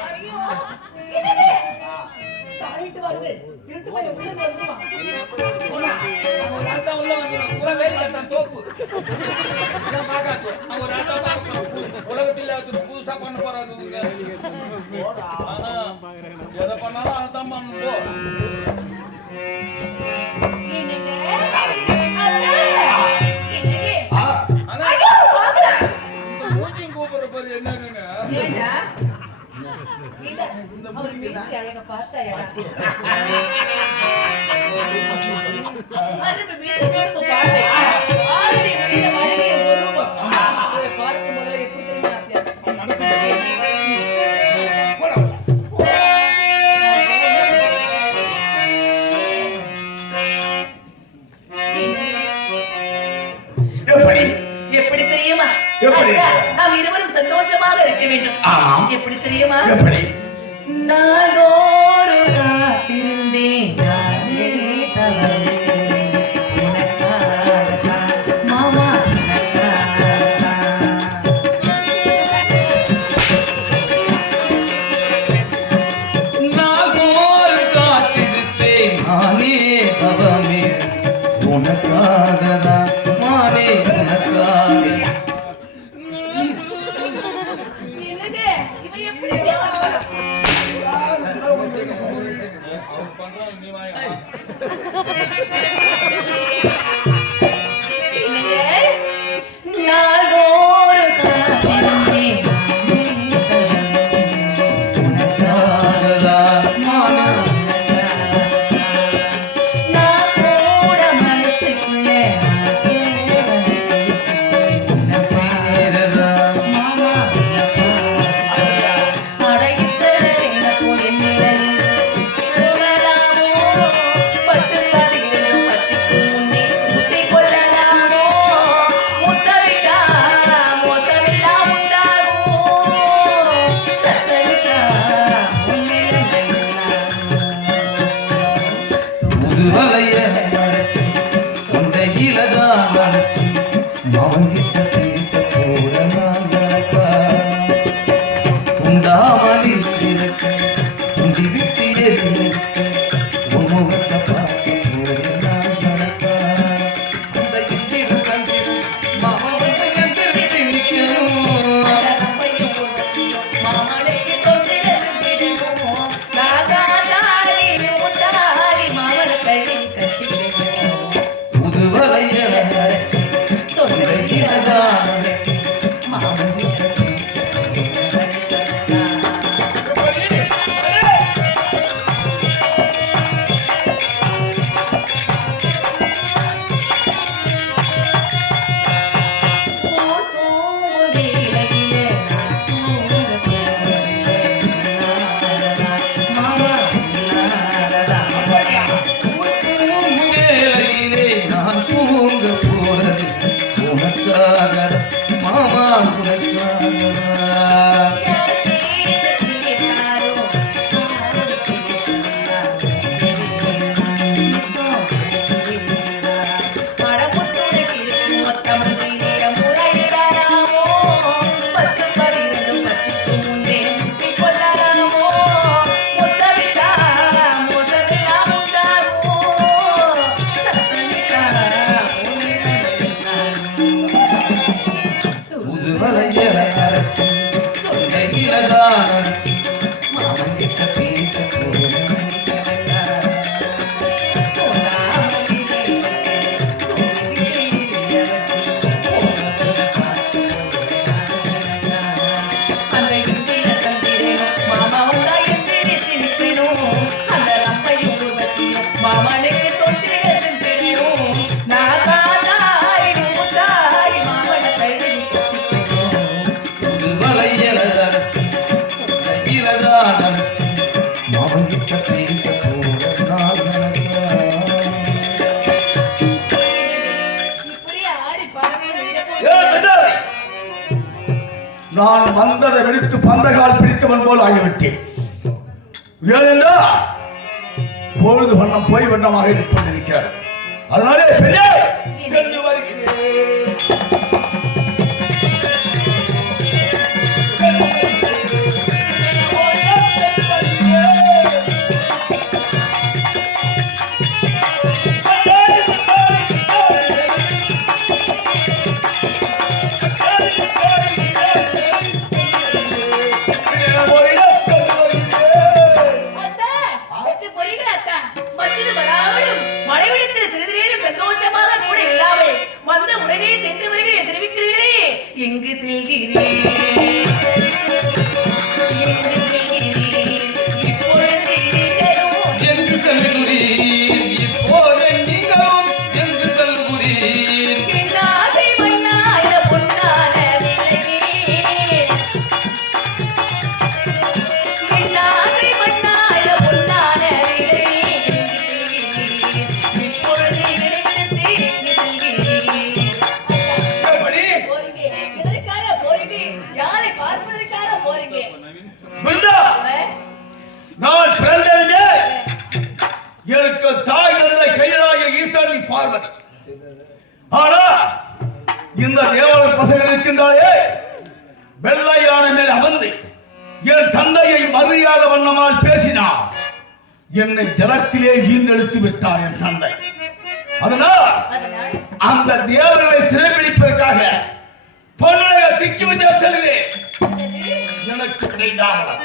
ஐயோ என்னது தாயிட்டு வருது. இருட்டு போய் உள்ள வந்துருவா. ஒரு ஆட்டா உள்ள வந்துரும். பூரா வேலை கட்டான் தோப்பு. நான் பாக்காது. ஒரு ஆட்டா உலகத்துல புதுசா பண்ண போறாது. ஆனா எதை பண்ணாலும் அதான் பண்ணணும். என்னங்க அண்ணா ஐயோ வாங்குறா. கோச்சிங் கூப்பிடுற பாரு என்னங்க? ஏண்டா இந்த அவர் வீட்டு அழக பார்த்தாயடா. அருமை மீது போடுங்க பாட்டு. ஆரடி மீது மழை வரும். அதை பார்க்கும் முதல்ல எப்படி தெரியுமா ஆசையா? எப்படி தெரியுமா? நாம் இருவரும் சந்தோஷமாக இருக்க வேண்டும். எப்படி தெரியுமா? நாள்தோறும் காத்திருந்தேன் நானே தவறு மாமா. மானே அவமே உனக்காகதான் மானே உனக்காக. என்னங்க இவன் எப்படி பேசுறான்? என்னங்க நாள்தோறும் காத்திருந்தேன் உனக்காகதான் மானே நான் கூட மனசுக்குள்ள உனக்காகதான் மாமா அடைத்த எனக்கு என்னிடம் போகலாமோ 10 பதிலும் 10க்கு முன்னே முட்டிக் கொள்ளலாமோ முத்தமிட்டா மொத்தமில்லா உண்டாகும் சத்தமிட்டா உன்னிடம் புதுவலைய மறைச்சி கொண்டையிலதான் மறைச்சி மவங்கிட்ட பேச போட நான் நடப்பா துண்டாமணி இருக்க துண்டி விட்டு எரிக்க உன் முகத்தை பார்க்க போட நான் நடப்பா அந்த இந்திர கண்டிரு மாமன் எந்திரிச்சு நிற்கணும் மாமனுக்கு தொந்திடணும் நாகாதாரி மூத்தாரி மாமன கழி கட்டிக்கணும் புதுவலைய மறைச்சி கொண்டையிலதான் மறைச்சி மவங்கிட்ட வேளையிலே நான் தூங்க போறது உனக்காக மாமா உனக்காக புதுவலையில அரைச்சி கொண்டையிலதான் அரைச்சி மாமன் கிட்ட பேச போறேன் அந்த இந்திர தந்திரனும் மாமாவுங்க எந்திரிச்சு நிற்கணும் அந்த ரம்பையும் உருவத்தையும் மாமனுக்கு தொந்திர செஞ்சிடணும் நாகாதாரி மூத்தாரி மாமன கழி கட்டிக்கணும் புதுவலையில அரைச்சி கொண்டையிலதான் அரைச்சி மாமன் கிட்ட பேச போறேன் நான் இப்படியே ஆடி பாடவே நான் மந்தரை வெடித்து பந்தகால் பிடித்தவன் போல் ஆகிவிட்டேன். ஏனென்றால் பொழுது வண்ணம் போய் வண்ணமாக இருந்து கொண்டிருக்கிறார். அதனாலே பெண்ணே சென்று வருகிறேன். அத்தா, சற்று பொறுங்கள் அத்தா. மத்திது வராமலும் மனைவிடத்தில் சிறிது நேரம் சந்தோஷமாக கூட இல்லாமல் வந்த உடனே சென்று வருகிறேன் தெரிவிக்கிறீர்களே எங்கு செல்கிறேன் எங்கு செல்கிறேன் இப்பொழுது நீங்களும் எங்கு செல்கிறீர் இப்போது நீங்களும் எங்கு செல்கிறீர் என் ஆசை மண்ணான பொன்னான விலையே. என் ஆசை மண்ணான பொன்னான விலையே. இப்பொழுது நினைவிடத்தே நீ செல்கிறீர். எப்படி? போறீங்க. எதற்காக போறீங்க? யாரை பார்ப்பதற்காக போறீங்க? பிருந்தா, நான் பிறந்ததுமே எனக்கு தாய் தந்தை கையிலாகிய ஈசானி பார்வதி. ஆனா இந்த தேவல பசங்கள் இருக்கின்றாலே வெள்ளை யானை மேல் அமர்ந்து என் தந்தையை மரியாத வண்ணமால் பேசினார். என்னை ஜலத்திலே ஈண்டெடுத்து விட்டார் என் தந்தை. அதனால் அந்த தேவர்களை சிறைபிடிப்பதற்காக பொன்னுலக திக்கி வச்சு செல்கிறேன். எனக்கு கிடைத்தாங்களா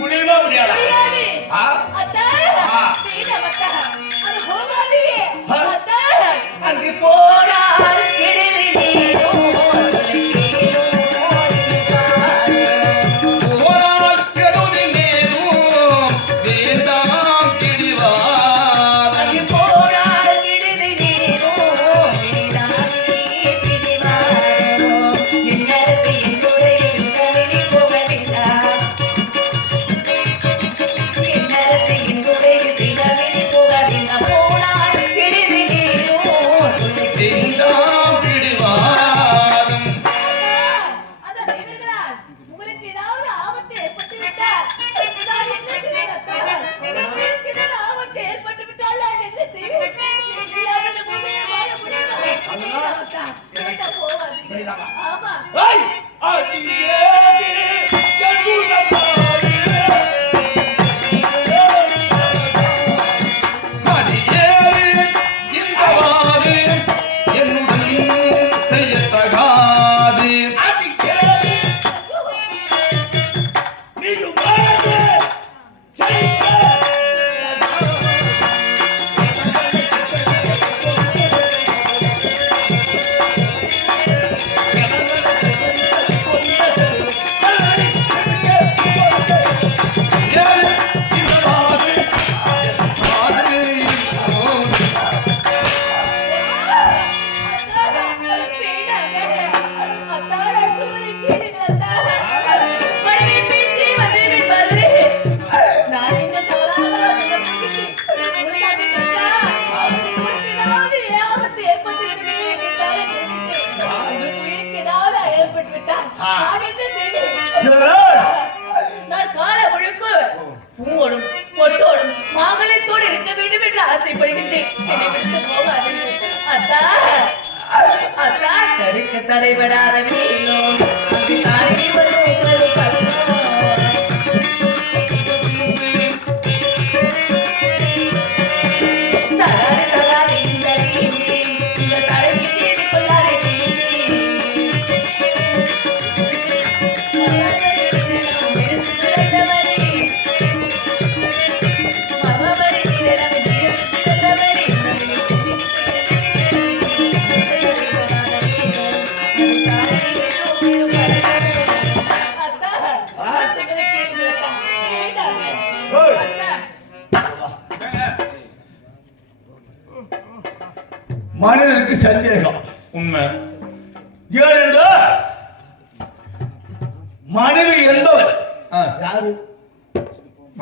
முடியுமா முடியாது? அங்கு போனால் நான் கால முழுக்கு பூவோடும் பொட்டோடும் மாங்கலத்தோடு இருக்க வேண்டும் என்று ஆசைப்படுகின்றேன். என்னை விட்டு போகாது அத்தா. அத்தா தடுக்க தடைபடாத வீடும் அங்கு தானே வரும் மனிதனுக்கு சந்தேகம் உண்மை. ஏனென்றால் மனைவி என்பவர் யாரு?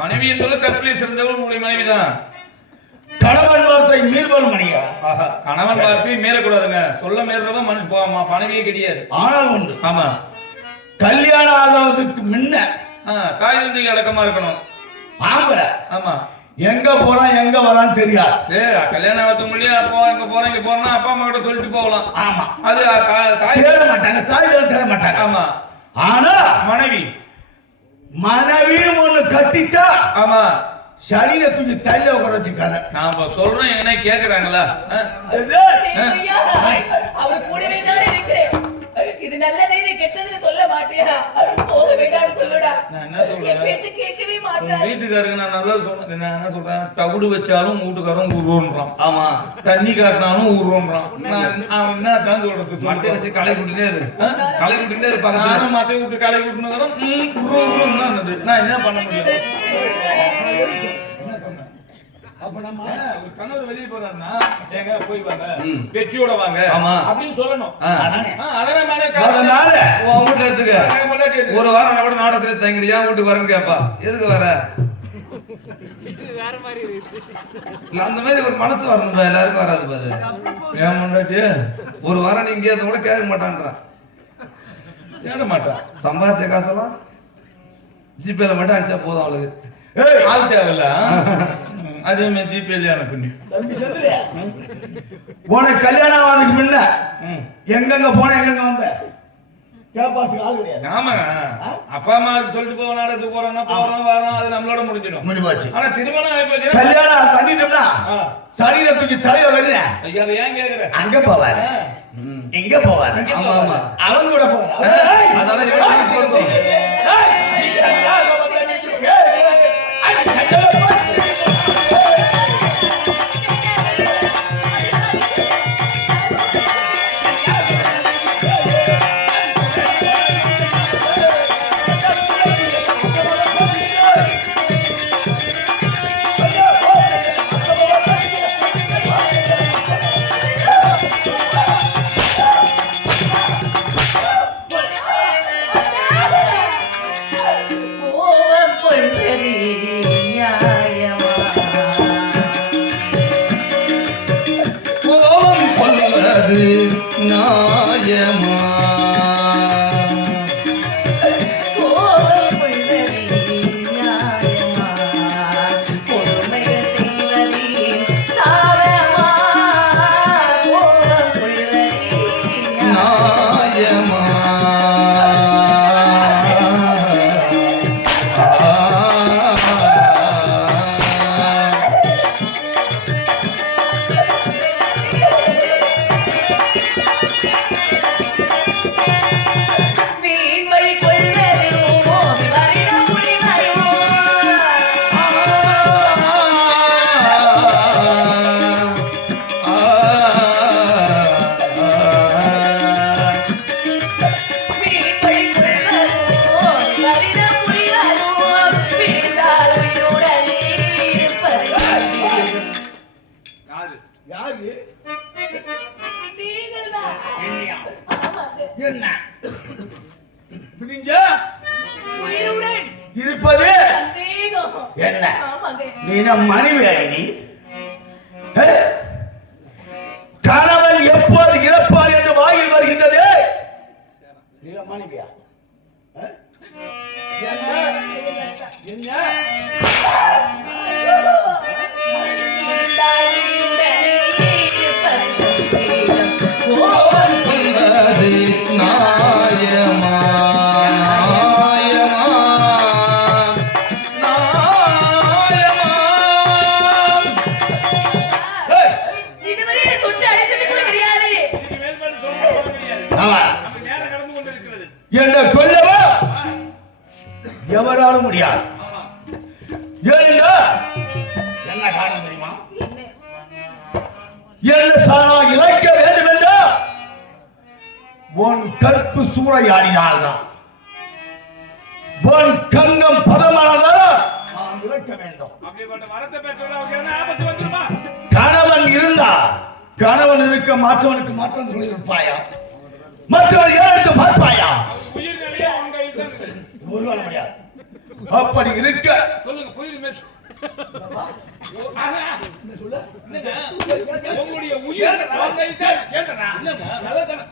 மனைவி என்பது கற்பிலே சிறந்தவள் உங்களுடைய மனைவிதான். கணவன் வார்த்தை மீறுபவள் மனைவியா? கணவன் வார்த்தையை மீறக்கூடாதுங்க. சொல்ல மீறவன் மனுஷன் மனைவியே கிடையாது. ஆனால் உண்டு. ஆமா, கல்யாணம் ஆகாததுக்கு முன்ன தாய் தந்தைக்கு அடக்கமா இருக்கணும். ஆம்பள ஆமா, எங்க போறான் எங்க வரான்னு தெரியாது. கல்யாணம் ஆகத்துக்கு முடியாது. அப்போ இங்க போறேன் இங்க போறேன்னா அப்பா அம்மா கிட்ட சொல்லிட்டு போகலாம். ஆமா, அது தாய் தேட மாட்டாங்க, தாய் தேட மாட்டாங்க. ஆமா, ஆனா மனைவி மனைவியும் ஒண்ணு கட்டிட்டா ஆமா சரீர தூக்கி தள்ள உட்கார வச்சுக்காத. நான் சொல்றேன், என்ன கேக்குறாங்களா? அவர் கூடவே தான் இருக்கிறேன். இது நல்லது இது கெட்டதுன்னு சொல்ல மாட்டியா? போக வேண்டாம்னு சொல்லுடா. நான் என்ன சொல்றேன், பேச்சு கேட்கவே மாட்டேன். வீட்டுக்காரங்க நான் நல்லா சொன்னது. நான் என்ன சொல்றேன், தகுடு வச்சாலும் வீட்டுக்காரன் ஊர்வோன்றான். ஆமா, தண்ணி காட்டினாலும் ஊர்வோன்றான். நான் என்ன தான் சொல்றது? மட்டை வச்சு களை குட்டினே இரு, களை குட்டினே இரு. பக்கத்துல நானும் மட்டை விட்டு களை விட்டுனதும் நான் என்ன பண்ண முடியும்? அப்ப நம்ம ஒரு கணவர் வெளியே போறாருன்னா எங்க போய் வாங்க, பெட்டியோட வாங்க அப்படின்னு சொல்லணும். அதனால உன் வீட்டுல எடுத்துக்க. ஒரு வாரம் கூட நாடகத்துல தங்கிடியா வீட்டுக்கு வரேன்னு கேப்பா. எதுக்கு வர? அந்த மாதிரி ஒரு மனசு வரணும், எல்லாருக்கும் வராது பாது. ஏன் முன்னாடி ஒரு வாரம் நீங்க அதை கூட கேட்க மாட்டான்றான், தேட மாட்டான். சம்பாதிச்ச காசெல்லாம் ஜிபேல மட்டும் அனுப்பிச்சா போதும் அவளுக்கு. ஆள் தேவையில்ல. அதே மாதிரி ஜிபேல அனுப்பி. உனக்கு கல்யாணம் ஆனதுக்கு முன்ன எங்கெங்க போன எங்கெங்க வந்த? கேப்பாசுக்கு ஆள் கிடையாது. ஆமா அப்பா அம்மா சொல்லிட்டு போவோம் நாடகத்துக்கு போறோம்னா போறோம் வரோம் அது நம்மளோட முடிஞ்சிடும். முடிவாச்சு. ஆனா திருமணம் ஆகி போச்சுன்னா கல்யாணம் பண்ணிட்டோம்னா சரீர தூக்கி தலையில வருங்க. ஐயா அதை ஏன் கேக்குற? அங்க போவாரு, இங்க போவாரு. ஆமா ஆமா அவங்க கூட போவாரு. அதனால இவன் போறோம். கோபம் கொள்வது நியாயமா? கோபம் கொள்வது நியாயமா? கோபம் கொள்வது நியாயமா? கொடுமைகள் செய்வது சாபமா? கோபம் கொள்வது நியாயமா? வீண் வழி கொள்வது விபரீதம் புரிவரும். வீண் வழி கொள்வரும் விபரீதம் புரிவரும். பிரிந்தால் உயிருடனே இருப்பது யாரு? நீங்கள்தான். என்னையா? ஆமாங்க. என்ன பிடிங்க உயிருடன் இருப்பது சந்தேகம். என்ன? ஆமாங்க. நீ நம் மனைவி நீ கணவன் எப்போது இறப்பார் என்று வாயில் வருகின்றது. நீ நம் மனைவியா? என்ன? என்ன? பிரிந்தால் உயிருடனே இருப்பது சந்தேகம். கோபம் கொள்வது நியாயமா? நியாயமா? நியாயமா? ஏய், இதுவரை என்னை தொட்டு அடித்தது கூட கிடையாது. இதுக்கு மேல்பாடு சொல்ல முடியாது. ஆமா. நம்ம நேரம் கடந்து கொண்டு இருக்கிறது. என்னை கொல்லவா எவராலும் முடியாது. ஏனென்றா என்ன காரணம் தெரியுமா? என்ன? என்ன சாணா இழைக்க வேண்டும் என்றா உன் கற்பு சூறையாடினால்தான், உன் கங்கம் பதமானதால் நான் இழைக்க வேண்டும். அப்படிப்பட்ட வரத்தை பெற்றோட அவங்க என்ன ஆபத்து வந்துருமா? கணவன் இருந்தா கணவன் இருக்க மாற்றவனுக்கு மாற்றம் சொல்லி இருப்பாயா? மற்றவன் ஏற்று பார்ப்பாயா? உயிர் நிலையா அவங்க கையில் தான் இருக்குது. ஒருவாள் முடியாது. அப்படி இருக்க சொல்லுங்க புரியுது மேஷ். என்னங்க உங்களுடைய உயிர் உங்க கையில் தான் இருக்கு. இல்லங்க நல்லதானே?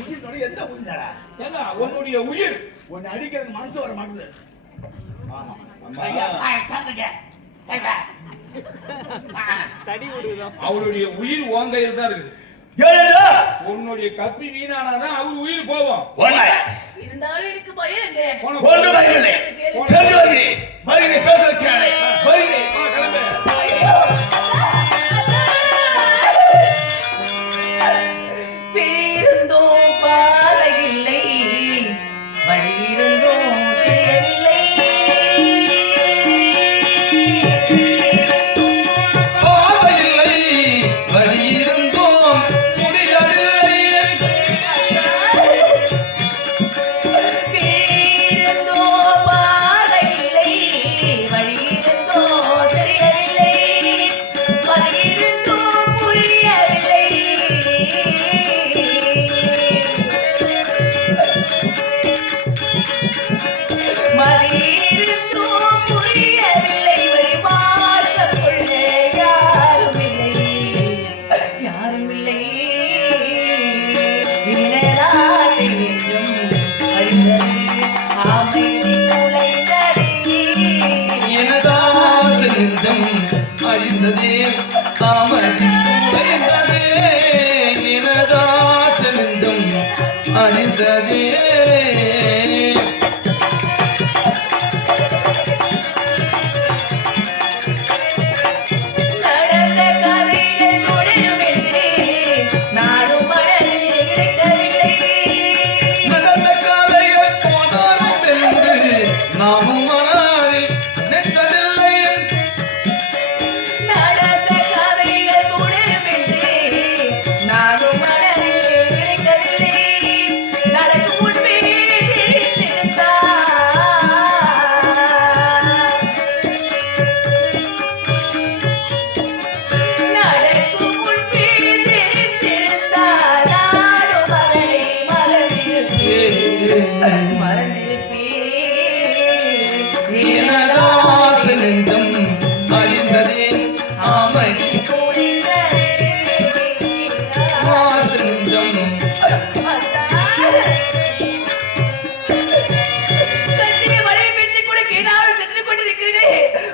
உயிரினுடைய எந்த உயிரினடா? ஏங்க உங்களுடைய உயிர் உன்னை அடிக்கிறது மனசு வர மாட்டேங்குது. ஆமா. அவருடைய உயிர் உங்க கையில் தான் இருக்குது. ஏனென்றா உன்னுடைய கப்பி வீணானாதான் அவர் உயிர் போவோம். ஒன்றாய் இருந்தாலும் எனக்கு பயங்க. ஒன்று பயமில்லை. சென்று வருகிறேன். வருகிறேன், பேசுகிற கேளை. வருகிறேன். கிளம்பு. பிழியிருந்தும் பாதையில்லை, வழியிருந்தும் தெரியவில்லை. பாதையில்லை, வழியிருந்தோம் முடியவில்லை. பிழியிருந்தும் பாதையில்லை, வழியிருந்தும் தெரியவில்லை. வழியிருந்தும் புரியவில்லை. மதியிருந்தும் புரியவில்லை. வழி பார்க்க கொள்ள யாரும் இல்லை, யாரும் இல்லை. இனராசை என்றும் அழிந்தது, அமைதி குலைந்தது. எனதாச நெஞ்சம் அழிந்ததே, தாமரை துளைந்ததே. எனதாச நெஞ்சம் அழிந்ததே.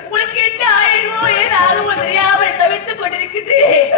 உங்களுக்கு என்ன ஆயிடுமோ ஏதாகுமோ தெரியாமல் தவித்துக் கொண்டிருக்கின்றேன்.